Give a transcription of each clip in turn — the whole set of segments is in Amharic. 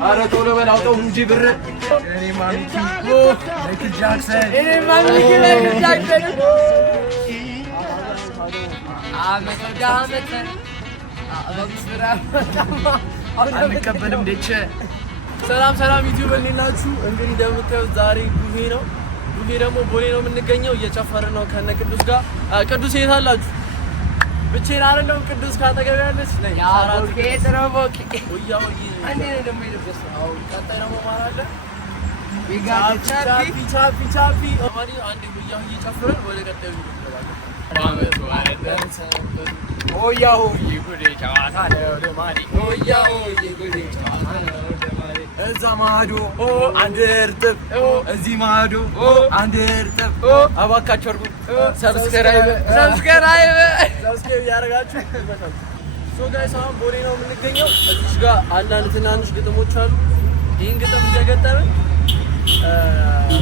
Ara tolo ben auto unji bir. Eni manki. Michael Jackson. Eni manki Michael Jackson. Ahmet. አንቀበልም ደቸ ሰላም ዩቲዩብ እንዴናችሁ? እንግዲህ እንደምታዩት ዛሬ ቡሄ ነው። ቡሄ ደግሞ ቦሌ ነው የምንገኘው። እየጨፈርን ነው ከነ ቅዱስ ጋር። ቅዱስ የት አላችሁ? ብቻዬን አይደለም። ቅዱስ ካጠገብ ያለች ነኝ። ቦኬ ትሮቦኬ ወያ አንዴ ደግሞ ይደርስ ነው። ቀጣይ ደግሞ ማን አለ? ቻፒ አማኒ አንዴ ወያ እየጨፈርን ወደ ቀጣዩ እንገባለን። ሆያ ሆይ ጉዴ ጨዋታ ነው ለማዲ ሆያ ሆይ ጉዴ ጨዋታ ነው ለማዲ እዛ ማዶ አንድ እርጥብ እዚህ ማዶ አንድ እርጥብ አባካችሁ አድርጉ ሰብስክራይብ ያደርጋችሁ ሶ ጋይስ አሁን ቦሌ ነው የምንገኘው እዚህ ጋር አንዳንድ ትናንሽ ግጥሞች አሉ ይሄን ግጥም እየገጠምን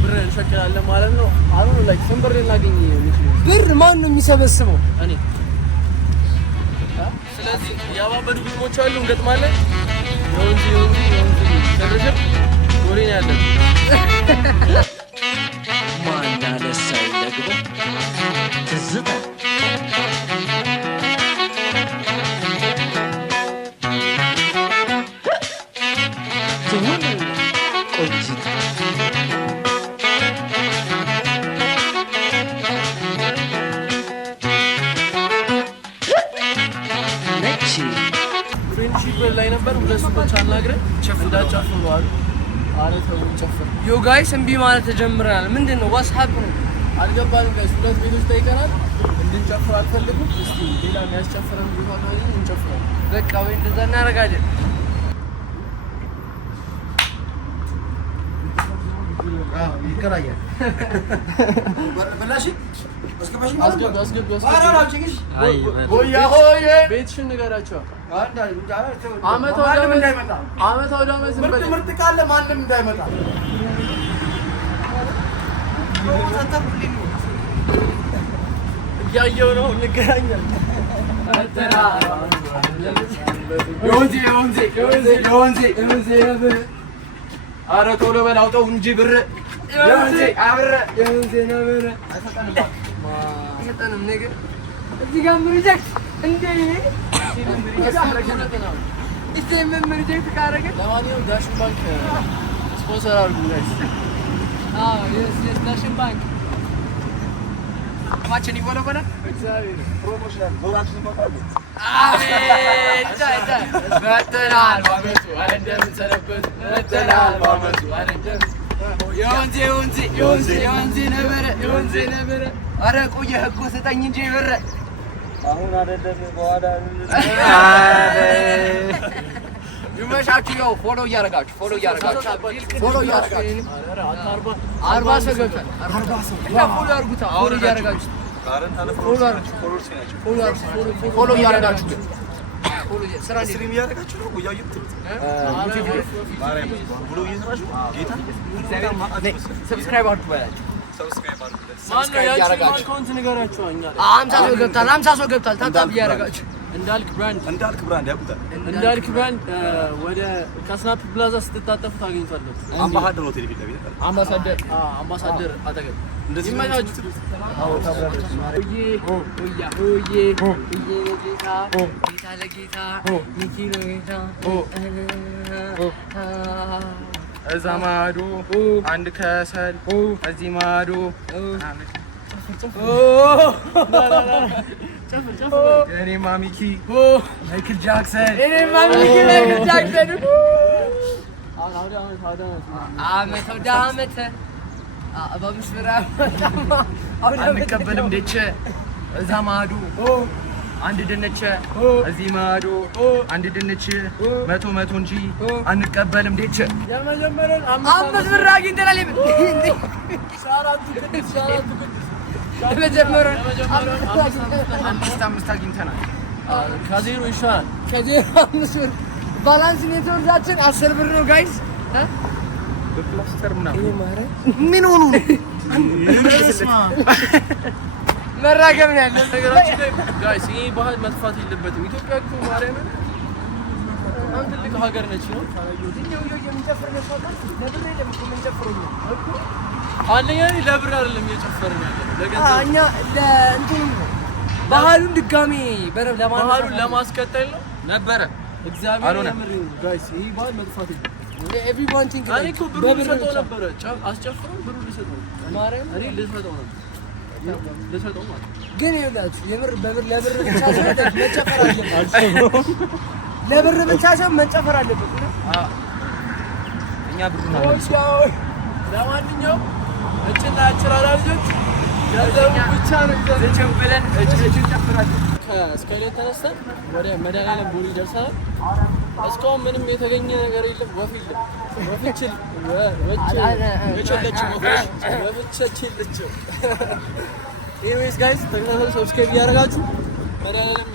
ብር እንሸክላለን ማለት ነው አሁን ላይ ስንት ብር እናገኝ ብር ማን ነው የሚሰበስበው እኔ ስለዚህ ያባበዱ ግጥሞች አሉ እንገጥማለን ወንጂ ሸርሸር ቦሌ ነው ያለው ማን አነሳው ደግሞ ትዝታ ቆንጂት ፍሬንድሺፕ ላይ ነበር ሁለት ሰዎች አናግረን እንዳጨፍሩ አሉ አለ ተው እንጨፍር ዮ ጋይስ እምቢ ማለት ተጀምረናል ምንድነው ዋትስ ሃፕን አልገባንም ጋይስ ሁለት ቤቶች ጠይቀናል እንድንጨፍር አልፈልጉም እስቲ ሌላ የሚያስጨፍረን ቦታ ካለ እንጨፍራለን በቃ ወይ እንደዛ እናደርጋለን ይከራያል በላሽ አስገብ ሆያ ቤትሽን ንገራቸው አመት ወደ ምርጥ ካለ ማንም እንዳይመጣ እያየሁ ነው እንገናኛለን የወንዜ ኧረ ቶሎ በል አውጣው እንጂ ብር የወንዜ ነብር አይሰጠንም ነገር እዚህ ጋር ፕሮጀክት እንደ ምን ፕሮጀክት ካረገ ለማንኛውም ዳሽን ባንክ ስፖንሰር አድርጉ ጋይስ ዳሽን ባንክ ማችን ይወለወለ እግዚአብሔር ፕሮሞሽን ዞራችሁ ተባሉ አቤት በተናል ባመቱ አንደምን ሰለበት በተናል ባመቱ አንደም የወንዜ ነበረ አረ ቆየ ህጎ ስጠኝ እንጂ ብር አሁን አይደለም በኋላ ይመሻችሁ ያው ፎሎ እያደረጋችሁ አርባ ሰው ገብቷል ፎሎ ያርጉታ ፎሎ እያደረጋችሁ ፎሎ እያደረጋችሁ ስራ ስትሪም እያደረጋችሁ ነው ያዩት ብሎ እየሰራችሁ ጌታ ሰብስክራይብ አድርጉ ባላችሁ ማነው ያቺ አካውንት ንገራችሁ እኛ 50 ሰው ገብቷል ታጣብ እያደረጋችሁ እንዳልክ ብራንድ ያቁታል እንዳልክ ብራንድ ወደ ካስናፕ ፕላዛ ስትታጠፉ ታገኙታላችሁ አምባሳደር ሆቴል ቢል አምባሳደር አጠገብ እንደዚህ ይመቻችሁ። አዎ ታብራለች ጌታ ለጌታ ሚኪ ነው ጌታ እዛ ማዶ አንድ ከሰል እዚህ ማዶ እኔማ ሚኪ ማይክል ጃክሰን ዓመት ወደ ዓመት አንቀበልም ደቸ እዛ ማዶ አንድ ድንች እዚህ ማዶ አንድ ድንች መቶ እንጂ አንቀበልም ደቸ የመጀመሪያውን 5 ብር አግኝተናል። አምስት አግኝተናል። ከዜሮ ይሻላል። ከዜሮ 5 ብር ባላንስ ኔትወርካችን 10 ብር ነው ጋይስ። በፕላስተር ምናምን ምን ሆኑ ነው መራገም ነው ያለው። ነገራችን ላይ ጋይስ ይሄ ባህል መጥፋት የለበትም። ኢትዮጵያ እኮ ማርያምን በጣም ትልቅ ሀገር ነች ነው። አንደኛ ለብር አይደለም እየጨፈርን ያለነው ለገንዘብ እኛ ለእንትን ባህሉን ድጋሚ ባህሉን ለማስቀጠል ነው ነበረ እግዚአብሔር ያምር ጋይስ። ይሄ ባህል መጥፋት የለበትም። ኤቭሪዋን ቲንክ እኔ እኮ ብሩ ልሰጠው ነበረ አስጨፍረው ብሩ ልሰጠው ማርያም እኔ ልሰጠው ነበር ልሰጠው ማለት ግን ይላችሁ የብር በብር ለብር ብቻ ሳይሆን መጨፈር አለበት። ለብር ብቻ ሳይሆን መጨፈር አለበት። እኛ ብሩን አለ። ለማንኛውም እጭና አጭራራ ልጆች ገንዘቡ ብቻ ነው ይዘን ብለን እጅ ጨፍራለን። ከስካይሌት ተነስተን ወደ መድኃኒዓለም ቦሌ ደርሰናል። እስካሁን ምንም የተገኘ ነገር የለም። ወፍ የለም። ወፍችል ወፍችልችው ኢኒዌይስ ጋይስ ተከታተሉ። ሰብስክራይብ እያደረጋችሁ መድኃኒዓለም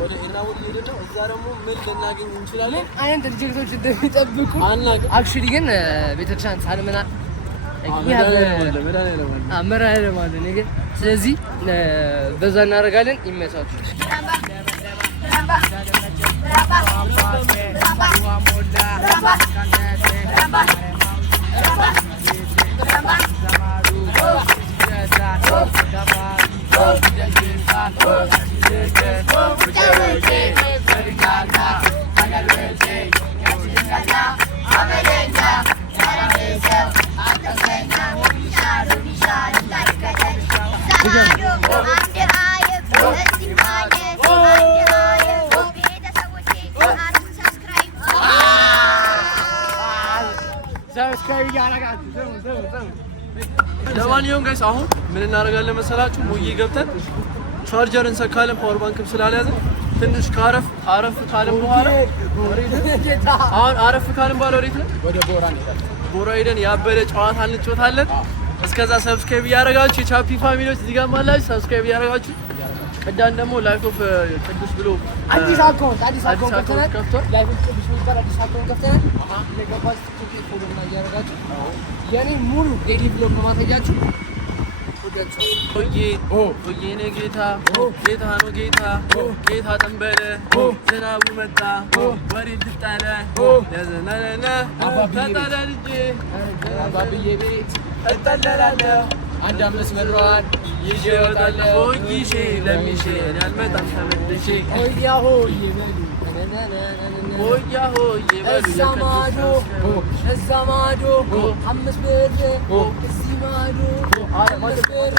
ወደ ኤናውል ሄደን ነው። እዛ ደግሞ ምን ልናገኝ እንችላለን? አይነት ድርጅቶች እንደሚጠብቁ አናውቅም። አክቹሊ ግን ቤተክርስቲያን ሳልመና መድኃኒዓለም አለ ነገር ስለዚህ በዛ እናደርጋለን። ይመቻችሁ። ለማንኛውም ጋይስ አሁን ምን እናደርጋለን መሰላችሁ? ሙዬ ገብተን ቻርጀር እንሰካለን። ፓወር ባንክም ስላልያዝን ትንሽ አረፍ ካልን በኋላ አሁን አረፍ ካልን በኋላ ወዴት ነው? ወደ ቦራ እንሄዳለን። ቦራ ሄደን ያበደ ጨዋታ እንጫወታለን። እስከዛ ሰብስክራይብ እያደረጋችሁ የቻፒ ፋሚሊዎች እዚህ ጋር ማላችሁ ሰብስክራይብ እያደረጋችሁ ቅዳን ደግሞ ላይፍ ኦፍ ቅዱስ ብሎ አዲስ አካውንት ከፍቷል። ላይፍ ኦፍ ቅዱስ ብሎ አዲስ አካውንት ከፍተናል። ለገባችሁ ቲኬት ፎሎ እና እያደረጋችሁ የኔ ሙሉ ዴሊ ብሎግ በማሳያችሁ ኦዬ ኔ ጌታ ጌታ ነው ጌታ ጠንበለ ዝናቡ መጣ ወሬ ልጣለ ለዘናና ታጣላ ልጄ አባብዬ ቤት እጠለላለሁ አንድ 5 ብሯን ይዤ እወጣለሁ። ኦይሼ ለሚሼ እኔ አልመጣም ተመልሼ ሆያ ሆዬ በሉ ሆያ ሆዬ በሉ እዛ ማዶ 5 ብር እዚህ ማዶ 5 ብር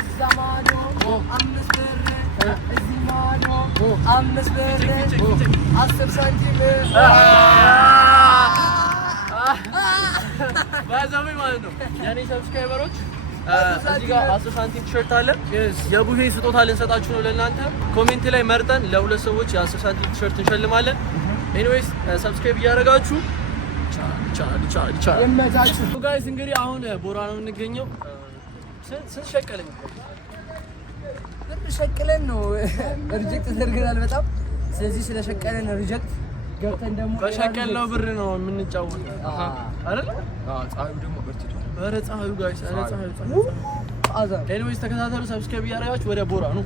እዛ ማዶ 5 ብር እዚህ ማዶ 5 ብር 10 ሳንቲም ባዛሜ ማለት ነው። የኔ ሰብስክራይበሮች እዚህ ጋር 10 ሳንቲም ቲሸርት አለ። የቡሄ ስጦታ ልንሰጣችሁ ነው ለእናንተ። ኮሜንት ላይ መርጠን ለ2 ሰዎች የ10 ሳንቲም ቲሸርት እንሸልማለን። ኤኒዌይስ ሰብስክራይብ እያደረጋችሁ ቻ ይመቻችሁ ጋይስ። እንግዲህ አሁን ቦራ ነው የምንገኘው። ስንት ሸቀለኝ? ብር ሸቅለን ነው ሪጀክት ተደርገናል በጣም። ስለዚህ ስለሸቀለን ሪጀክት ገብተን ደግሞ በሸቀለው ብር ነው የምንጫወተው አይደል? ፀሐዩ ደግሞ በርትቷል። ኧረ ፀሐዩ ጋይስ፣ ኧረ ፀሐዩ አዛ ኤኒዌይስ ተከታተሉ። ሰብስክራይብ እያደረጋችሁ ወደ ቦራ ነው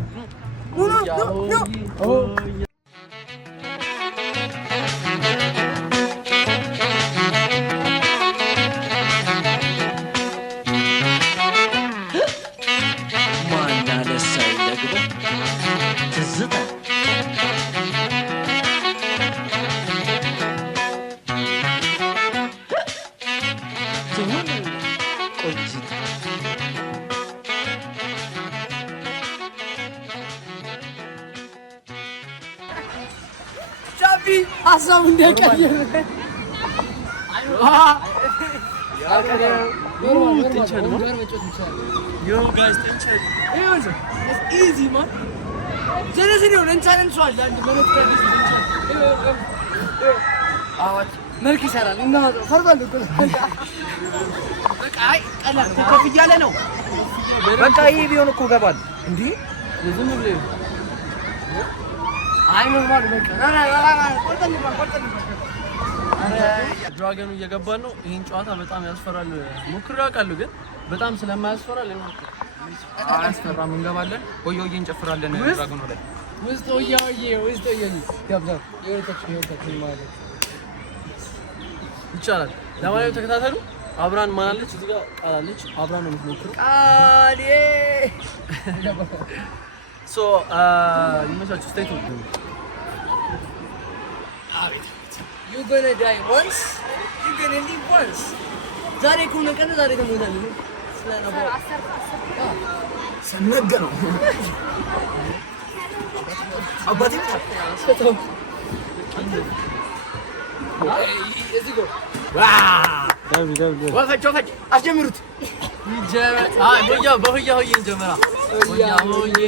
ትዝታ ትሁን ቆንጂት ቻፒ ሀሳብ እንዳይቀየር Yo guys, tension. It's easy, man. Seriously, no, እንቻለን እንችላለን። አንድ መኖት ከዚህ እንችላለን። አዋት መልክ ይሰራል እና ፈርቷል እኮ በቃ አይ ቀላል ከፍ እያለ ነው። በቃ ይሄ ቢሆን እኮ ገባል እንዴ ዝም ብለህ አይ ኖርማል በቃ ቆርጠን ድራገኑ እየገባን ነው። ይሄን ጨዋታ በጣም ያስፈራል። ሞክሬው አውቃለሁ ግን በጣም ስለማያስፈራ ለሞክር አያስፈራም። እንገባለን። ሆይ ሆይ እንጨፍራለን። ድራገኑ ላይ ውስጥ ውስጥ ገብዛው የወጣች ማለት ይቻላል። ለማንኛውም ተከታተሉ። አብራን ማናለች እዚህ ጋር ቃላለች። አብራን ነው የምትሞክረው። ቃሌ ሶ ይመቻችሁ። ስቴይ ቱ You're gonna die once, you're gonna live once. ዛሬ እኮ ነው ቀን፣ ዛሬ ተሞታለህ። ሰነገ ነው አባቴ እዚህ ጋር ወፈጮ አስጀምሩት። ይጀምር። አይ በሆያ ሆዬ እንጀምራ። ሆያ ሆዬ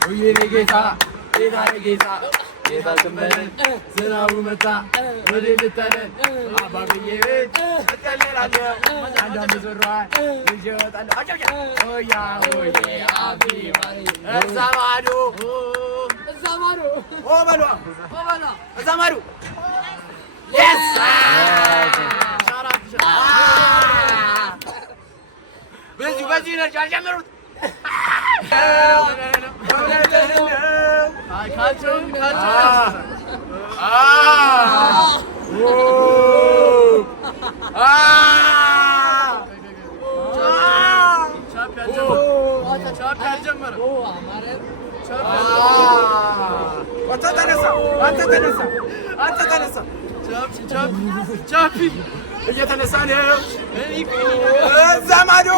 ሆዬ ጌታ ጌታ ጌታ ጌታ ተመረን ዝናቡ መጣ ወደ ልታለን አባብዬ ቤት ተቀለላለ አንዳንድ ዞሯል ልጅ ወጣለ አጨብጨ ሆያ ሆዬ አቢ ማሪ እዛ ማዶ ኦ በሏ እዛ ማዶ የስ በዚህ ነጭ አልጀምሩት እየተነሳ ነው እዛ ማዶ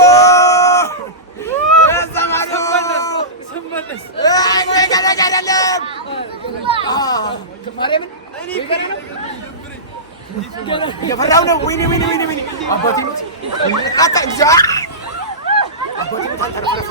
የፈራው ነው። ወይኔ አባቴ ሙት አታንዛ አባቴ ሙት አንተረፈረፈ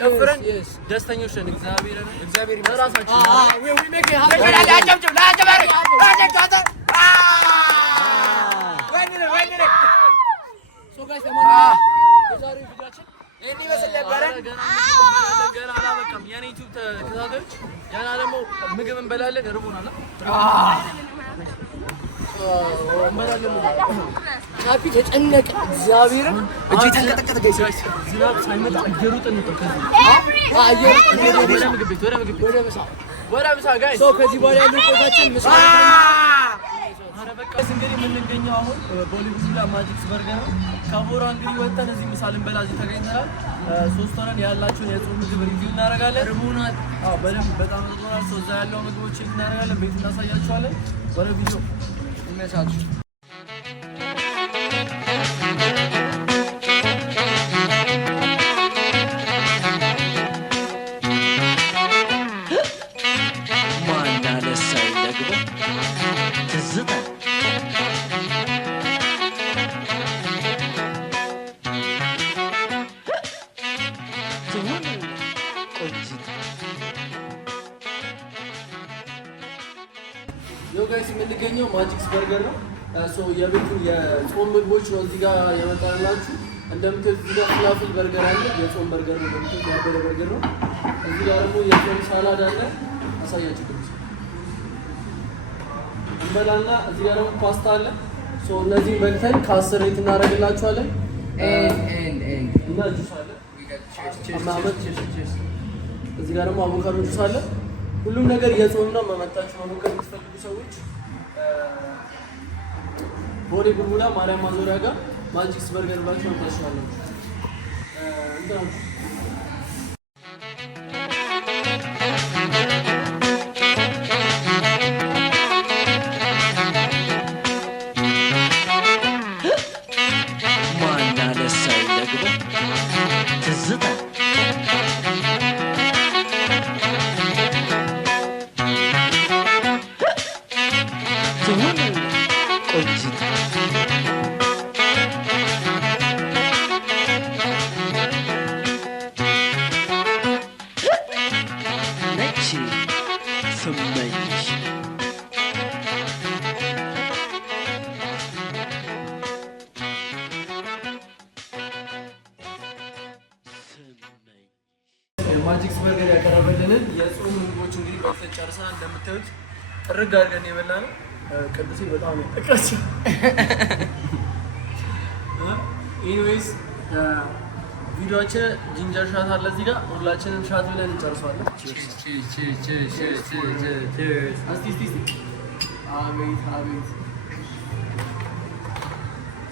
ጨፍረን ደስተኞች ነን። እግዚአብሔር ይመስገን። ገና አላበቃም። የኔ ዩቲዩብ ተከታታዮች ገና ደግሞ ምግብ እንበላለን። እርቦናል። ቻፒ ተጨነቀ። እግዚአብሔርን እጄ ተንቀጠቀጠ። ጋይስ ዝናብ ሳይመጣ እየሮጥን ነው። ወደ ምግብ ቤት ወደ ምሳ ጋይስ። ከዚህ በኋላ ያለው ቆይታችን ምሳ በቃ እንግዲህ የምንገኘው አሁን ቦሊውድ ማጂክስ በርገር ነው። ከቦራ እንግዲህ ወጥተን እዚህ ምሳ ልንበላ እዚህ ተገኝተናል። ሶስት ሆነን ያላችሁን የጾም ምግብ ሪቪው እናደርጋለን። ርቦናል። በደንብ በጣም ርቦናል። እዛ ያለው ምግቦችን እናደርጋለን። ቤት እናሳያችኋለን። ወደ ቪዲዮ ይመቻችሁ። ጋይስ የምንገኘው ማጂክስ በርገር ነው። የቤቱ የጾም ምግቦች ነው እዚህ ጋር የመጣላችሁ። እንደምታዩት እዚህ ጋር ፍላፍል በርገር አለ። የጾም በርገር ነው። እንደምታዩት ያበደ በርገር ነው። እዚህ ጋር ደግሞ የጾም ሳላድ አለ። አሳያችሁ ድረስ እንበላና እዚህ ጋር ደግሞ ፓስታ አለ። እነዚህን በልተን ከ10 ሬት እናደርግላችኋለን። እና ጁስ አለ። እዚህ ጋር ደግሞ አቮካዶ ጁስ አለ። ሁሉም ነገር የጾም ነው። መመጣችሁ መሞከር የምትፈልጉ ሰዎች ቦሌ ቡልቡላ ማርያም ማዞሪያ ጋር ማጂክስ በርገር ብላችሁ መጣችኋለሁ። ማጂክስ በርገር ያቀረበልንን የጾም ምግቦች እንግዲህ በልተን ጨርሰናል። እንደምታዩት ጥርግ አድርገን የበላነው ቅዱሴ በጣም ያጠቃቸው። ኢኒዌይስ ቪዲዮአችን ጂንጀር ሻት አለ እዚህ ጋር ሁላችንም ሻት ብለን እንጨርሰዋለን። አቤት